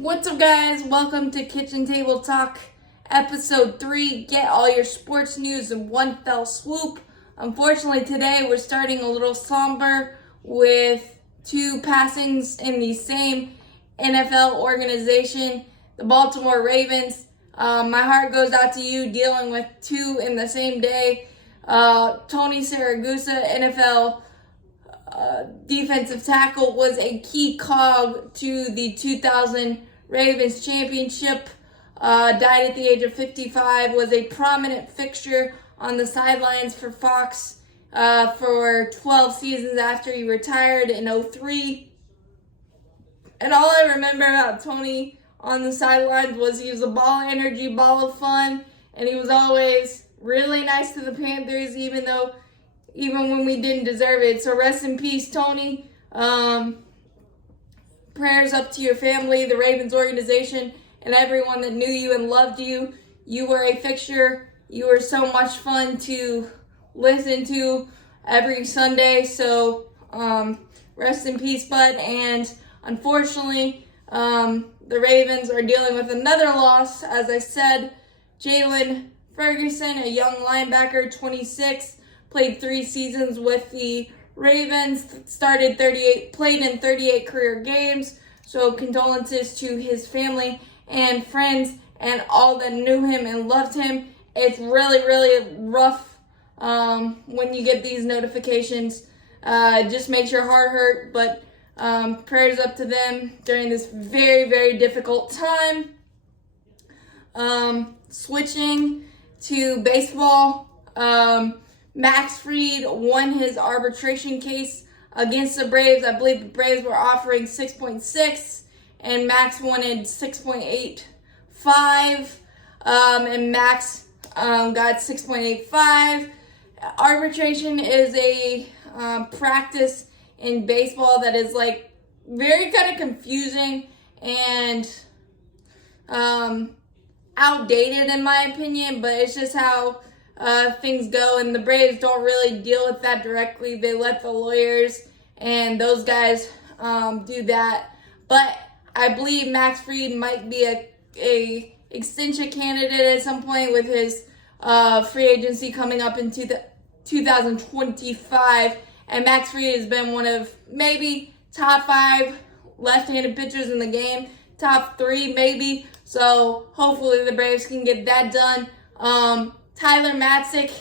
What's up, guys? Welcome to Kitchen Table Talk, episode 3. Get all your sports news in one fell swoop. Unfortunately, today we're starting a little somber with two passings in the same NFL organization, the Baltimore Ravens. My heart goes out to you dealing with two in the same day. Tony Siragusa, NFL defensive tackle, was a key cog to the 2000 Ravens championship. Died at the age of 55, was a prominent fixture on the sidelines for Fox for 12 seasons after he retired in 2003. And all I remember about Tony on the sidelines was he was a ball of energy, ball of fun, and he was always really nice to the Panthers, even when we didn't deserve it. So rest in peace, Tony. Prayers up to your family, the Ravens organization, and everyone that knew you and loved you. You were a fixture. You were so much fun to listen to every Sunday. So rest in peace, bud. And unfortunately, the Ravens are dealing with another loss. As I said, Jalen Ferguson, a young linebacker, 26, played 3 seasons with the Ravens, played in 38 career games. So condolences to his family and friends and all that knew him and loved him. It's really, really rough when you get these notifications. Just makes your heart hurt, but prayers up to them during this very, very difficult time. Switching to baseball, Max Fried won his arbitration case against the Braves. I believe the Braves were offering 6.6 and Max wanted 6.85, and Max got 6.85. Arbitration is a practice in baseball that is like very kind of confusing and outdated in my opinion, but it's just how things go, and the Braves don't really deal with that directly. They let the lawyers and those guys do that. But I believe Max Fried might be a extension candidate at some point with his free agency coming up in 2025. And Max Fried has been one of maybe top 5 left-handed pitchers in the game, top 3 maybe. So hopefully the Braves can get that done. Tyler Matzik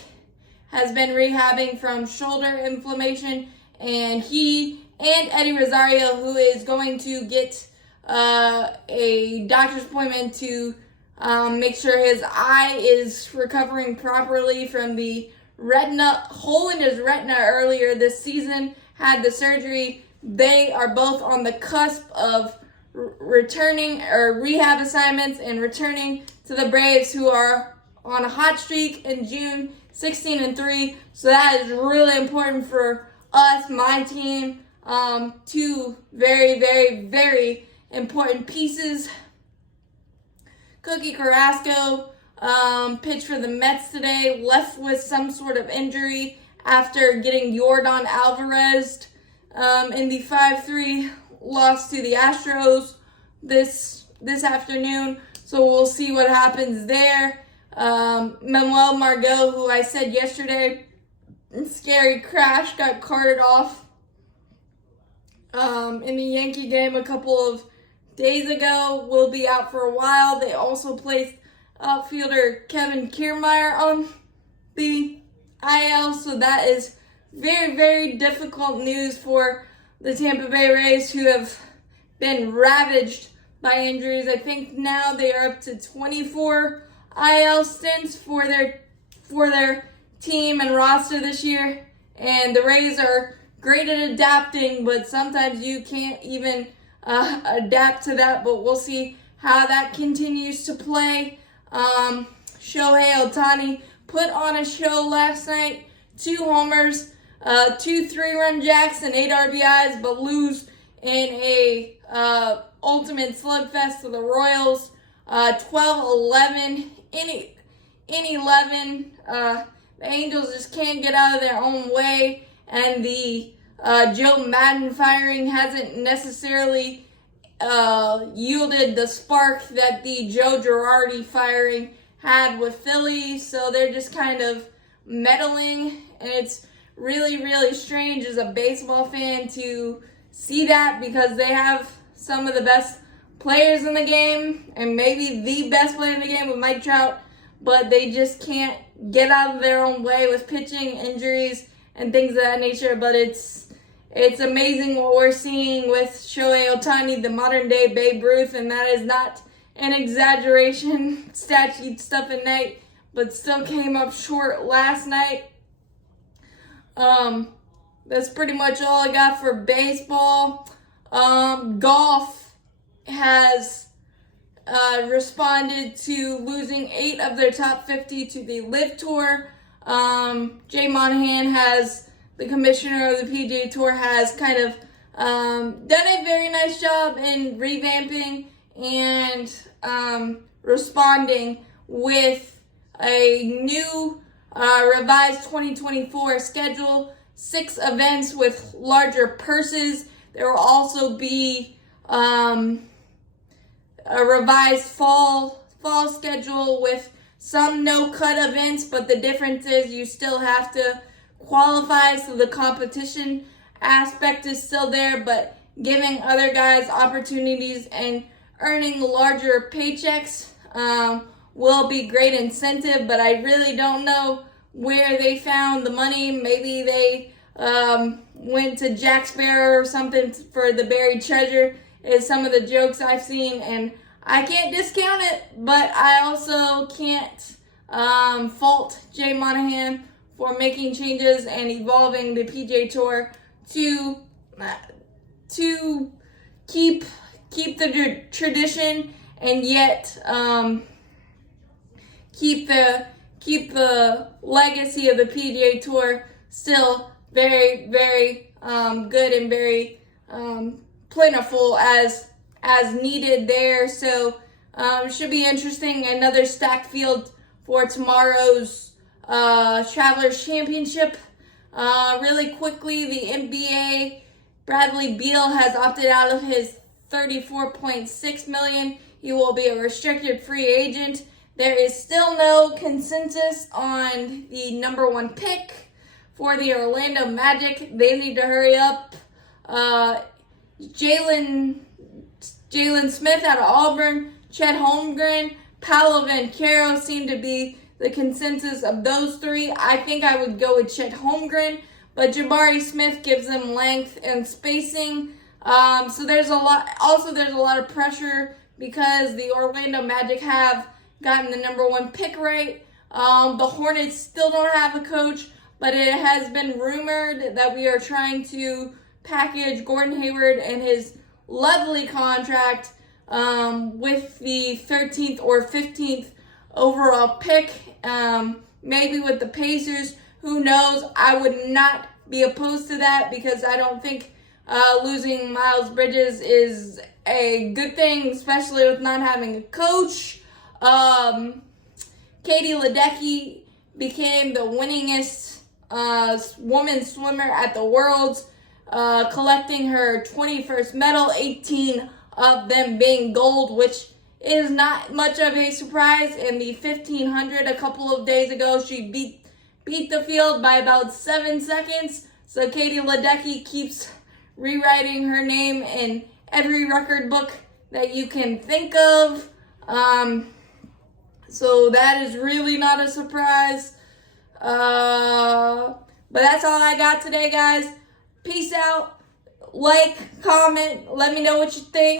has been rehabbing from shoulder inflammation, and he and Eddie Rosario, who is going to get a doctor's appointment to make sure his eye is recovering properly from the hole in his retina earlier this season, had the surgery. They are both on the cusp of returning or rehab assignments and returning to the Braves, who are on a hot streak in June, 16-3. So that is really important for us, my team. 2 very, very, very important pieces. Cookie Carrasco pitched for the Mets today, left with some sort of injury after getting Yordan Alvarez in the 5-3 loss to the Astros this afternoon. So we'll see what happens there. Manuel Margot, who I said yesterday, scary crash, got carted off in the Yankee game a couple of days ago, will be out for a while. They also placed outfielder Kevin Kiermaier on the IL, so that is very, very difficult news for the Tampa Bay Rays, who have been ravaged by injuries. I think now they are up to 24 IL stints for their team and roster this year, and the Rays are great at adapting, but sometimes you can't even adapt to that. But we'll see how that continues to play. Shohei Ohtani put on a show last night. 2 homers, 2 3-run jacks, and 8 RBIs, but lose in a ultimate slugfest to the Royals. 12-11 in 11. The Angels just can't get out of their own way, and the Joe Madden firing hasn't necessarily yielded the spark that the Joe Girardi firing had with Philly. So they're just kind of meddling, and it's really, really strange as a baseball fan to see that, because they have some of the best players in the game, and maybe the best player in the game with Mike Trout, but they just can't get out of their own way with pitching, injuries, and things of that nature. But it's amazing what we're seeing with Shohei Ohtani, the modern day Babe Ruth, and that is not an exaggeration. Stat sheet stuff at night, but still came up short last night. That's pretty much all I got for baseball. Golf has responded to losing 8 of their top 50 to the LIV Tour. Jay Monahan, the commissioner of the PGA Tour, has kind of done a very nice job in revamping and responding with a new revised 2024 schedule, 6 events with larger purses. There will also be a revised fall schedule with some no-cut events, but the difference is you still have to qualify, so the competition aspect is still there, but giving other guys opportunities and earning larger paychecks will be great incentive. But I really don't know where they found the money. Maybe they went to Jack Sparrow or something for the buried treasure, is some of the jokes I've seen, and I can't discount it, but I also can't fault Jay Monahan for making changes and evolving the PGA Tour to keep the tradition and yet keep the legacy of the PGA Tour still very, very good and very plentiful as needed there. So it should be interesting. Another stacked field for tomorrow's Travelers Championship. Really quickly, the NBA, Bradley Beal has opted out of his $34.6 million. He will be a restricted free agent. There is still no consensus on the number 1 pick for the Orlando Magic. They need to hurry up. Jalen Smith out of Auburn, Chet Holmgren, Paolo Banchero seem to be the consensus of those 3. I think I would go with Chet Holmgren, but Jabari Smith gives them length and spacing. So there's a lot of pressure because the Orlando Magic have gotten the number 1 pick right. The Hornets still don't have a coach, but it has been rumored that we are trying to package Gordon Hayward and his lovely contract with the 13th or 15th overall pick, maybe with the Pacers. Who knows? I would not be opposed to that because I don't think losing Miles Bridges is a good thing, especially with not having a coach. Katie Ledecky became the winningest woman swimmer at the Worlds, collecting her 21st medal, 18 of them being gold, which is not much of a surprise. In the 1500 a couple of days ago, she beat the field by about 7 seconds. So Katie Ledecky keeps rewriting her name in every record book that you can think of. So that is really not a surprise. But that's all I got today, guys. Peace out. Like, comment, let me know what you think.